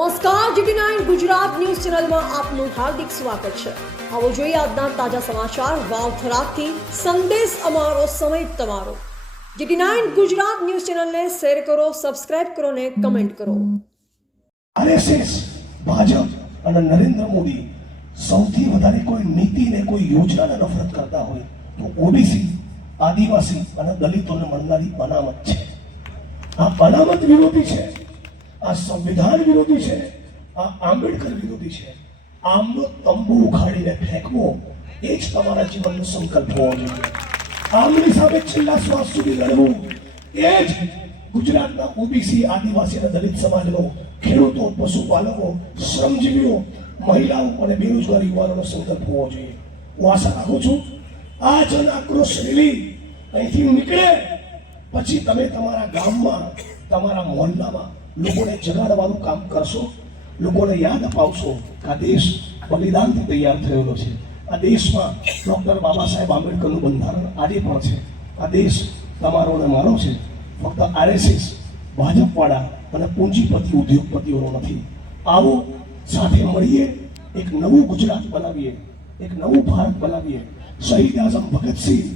નમસ્કાર, GT nine Gujarat news ચેનલમાં આપનું હાર્દિક સ્વાગત છે. આવો જોઈએ આજના તાજા સમાચાર. વાવથરાથી સંદેશ અમારો, સમય તમારો. જીટી નાઇન ગુજરાત ન્યૂઝ ચેનલને શેર કરો, સબસ્ક્રાઇબ કરો ને કમેન્ટ કરો. આરએસએસ, ભાજપ અને નરેન્દ્ર મોદી સૌથી વધારે કોઈ નીતિ ને કોઈ યોજનાને નફરત કરતા હોય તો ઓબીસી, આદિવાસી અને દલિતોને મળનારી અનામત છે. આ અનામત વિરોધી છે. આ સંવિધાન વિરોધી છે, આ આંબેડકર વિરોધી છે. આમનો તંબુ ઉખાડીને ફેંકવો, એ જ તમારા જીવનનો સંકલ્પ હોવો જોઈએ. આમની સામે છેલ્લા શ્વાસ સુધી લડવું, એ જ ગુજરાતના ઓબીસી આદિવાસી દલિત સમાજનો ખેડૂતો, પશુપાલકો, શ્રમજીવીઓ, મહિલાઓ અને બેરોજગાર યુવાનોનો સંકલ્પ હોવો જોઈએ. હું આશા રાખું છું, આ જન આક્રોશ રેલી અહીંથી નીકળે, પછી તમે તમારા ગામમાં, તમારા મોહલ્લામાં લોકોને જગાડવાનું કામ કરશો, લોકોને યાદ અપાવશો કે આ દેશ બલિદાનથી તૈયાર થયેલો છે. આ દેશમાં ડૉક્ટર બાબા સાહેબ આંબેડકરનું બંધારણ આજે પણ છે. આ દેશ તમારો ને મારો છે. ફક્ત આરએસએસ, ભાજપવાળા અને પૂંજીપતિ ઉદ્યોગપતિઓનો નથી. આવો સાથે મળીએ, એક નવું ગુજરાત બનાવીએ, એક નવું ભારત બનાવીએ. શહીદ આઝમ ભગતસિંહ,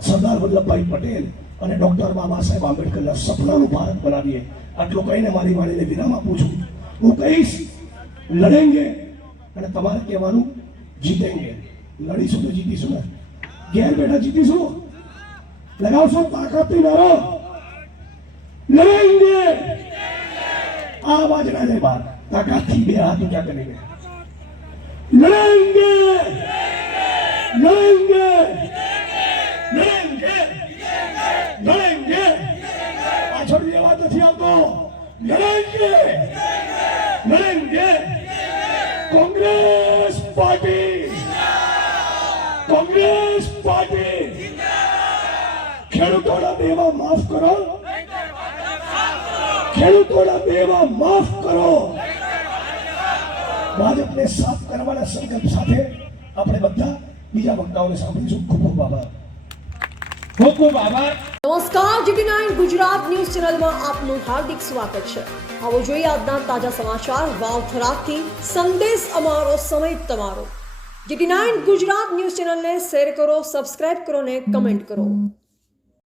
સરદાર વલ્લભભાઈ પટેલ અને ડૉક્ટર બાબા સાહેબ આંબેડકરના સપનાનું ભારત બનાવીએ. આટલું કહીને મારી વાણીને વિરામ આપું છું. હું કહીશ, લડેંગે અને તમારે કહેવાનું જીતેંગે. લડીશું તો જીતીશું ને. ઘેર બેઠા જીતીશું? લગાવશો તાકાતથી નારો લડેંગે! આ અવાજ ના જાય બહાર તાકાતથી બે હાથ ઊંચા કરીને લડેંગે! લડેંગે લડેંગે પાછળ અવાજ નથી આવતો લડેંગે લડેંગે કોંગ્રેસ પાર્ટી કોંગ્રેસ પાર્ટી ખેડૂતોના દેવા માફ કરો ખેડૂતોના દેવા માફ કરો ભાજપને સાફ કરવાના સંકલ્પ સાથે આપણે બધા બીજા વક્તાઓને સાંભળીશું ખૂબ ખૂબ આભાર ખૂબ ખૂબ આભાર નમસ્કાર, જીટી નાઇન ગુજરાત ન્યૂઝ ચેનલમાં આપનું હાર્દિક સ્વાગત છે. આવો જોઈએ આજના તાજા સમાચાર. વાવથરાથી સંદેશ અમારો, સમય તમારો. જીટી નાઇન ગુજરાત ન્યૂઝ ચેનલને શેર કરો, સબસ્ક્રાઇબ કરો ને કમેન્ટ કરો.